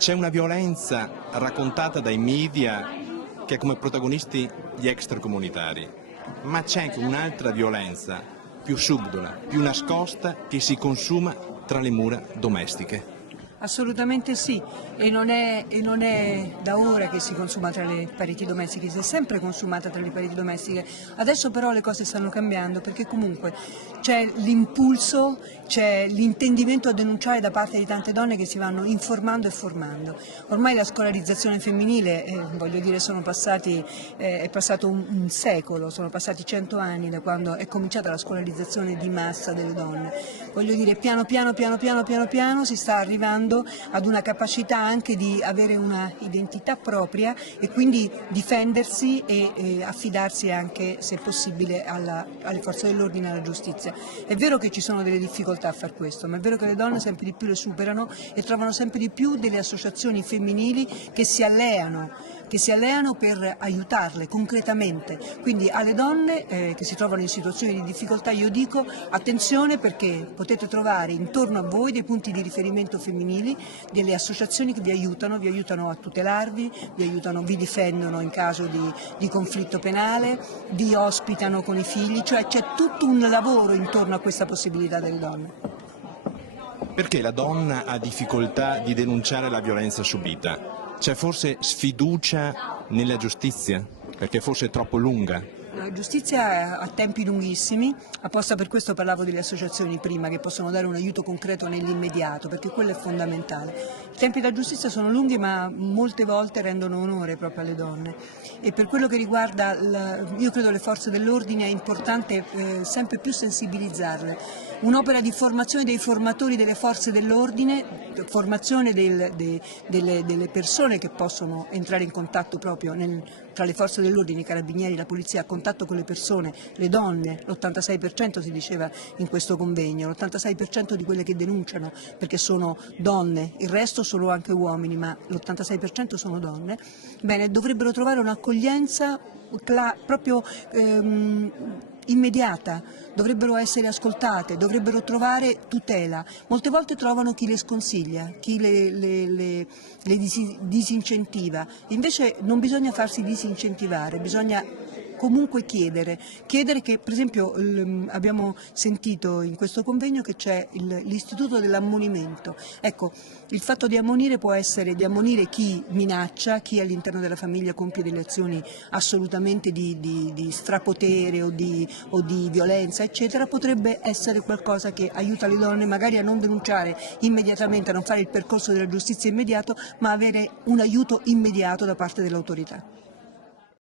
C'è una violenza raccontata dai media che ha come protagonisti gli extracomunitari, ma c'è anche un'altra violenza più subdola, più nascosta, che si consuma tra le mura domestiche. Assolutamente sì, e non è da ora che si consuma tra le pareti domestiche, si è sempre consumata tra le pareti domestiche. Adesso però le cose stanno cambiando perché comunque c'è l'impulso, c'è l'intendimento a denunciare da parte di tante donne che si vanno informando e formando. Ormai la scolarizzazione femminile, voglio dire, è passato un secolo, sono passati 100 anni da quando è cominciata la scolarizzazione di massa delle donne. Voglio dire, piano piano si sta arrivando ad una capacità anche di avere una identità propria e quindi difendersi e affidarsi anche, se possibile, alle forze dell'ordine e alla giustizia. È vero che ci sono delle difficoltà a far questo, ma è vero che le donne sempre di più le superano e trovano sempre di più delle associazioni femminili che si alleano per aiutarle concretamente. Quindi alle donne che si trovano in situazioni di difficoltà io dico attenzione, perché potete trovare intorno a voi dei punti di riferimento femminili, delle associazioni che vi aiutano a tutelarvi, vi difendono in caso di conflitto penale, vi ospitano con i figli, cioè c'è tutto un lavoro intorno a questa possibilità delle donne. Perché la donna ha difficoltà di denunciare la violenza subita? C'è forse sfiducia nella giustizia? Perché forse è troppo lunga? La giustizia ha tempi lunghissimi, apposta per questo parlavo delle associazioni prima, che possono dare un aiuto concreto nell'immediato, perché quello è fondamentale. I tempi della giustizia sono lunghi, ma molte volte rendono onore proprio alle donne. E per quello che riguarda, io credo le forze dell'ordine, è importante sempre più sensibilizzarle. Un'opera di formazione dei formatori delle forze dell'ordine, formazione delle persone che possono entrare in contatto proprio tra le forze dell'ordine, i carabinieri, la polizia, a contatto con le persone, le donne, l'86% si diceva in questo convegno, l'86% di quelle che denunciano perché sono donne, il resto sono anche uomini, ma l'86% sono donne, bene, dovrebbero trovare un'accoglienza proprio immediata, dovrebbero essere ascoltate, dovrebbero trovare tutela. Molte volte trovano chi le sconsiglia, chi le disincentiva. Invece non bisogna farsi disincentivare, bisogna comunque chiedere che, per esempio, abbiamo sentito in questo convegno che c'è l'istituto dell'ammonimento. Ecco, il fatto di ammonire può essere di ammonire chi minaccia, chi all'interno della famiglia compie delle azioni assolutamente di strapotere o di violenza, eccetera, potrebbe essere qualcosa che aiuta le donne magari a non denunciare immediatamente, a non fare il percorso della giustizia immediato, ma avere un aiuto immediato da parte dell'autorità.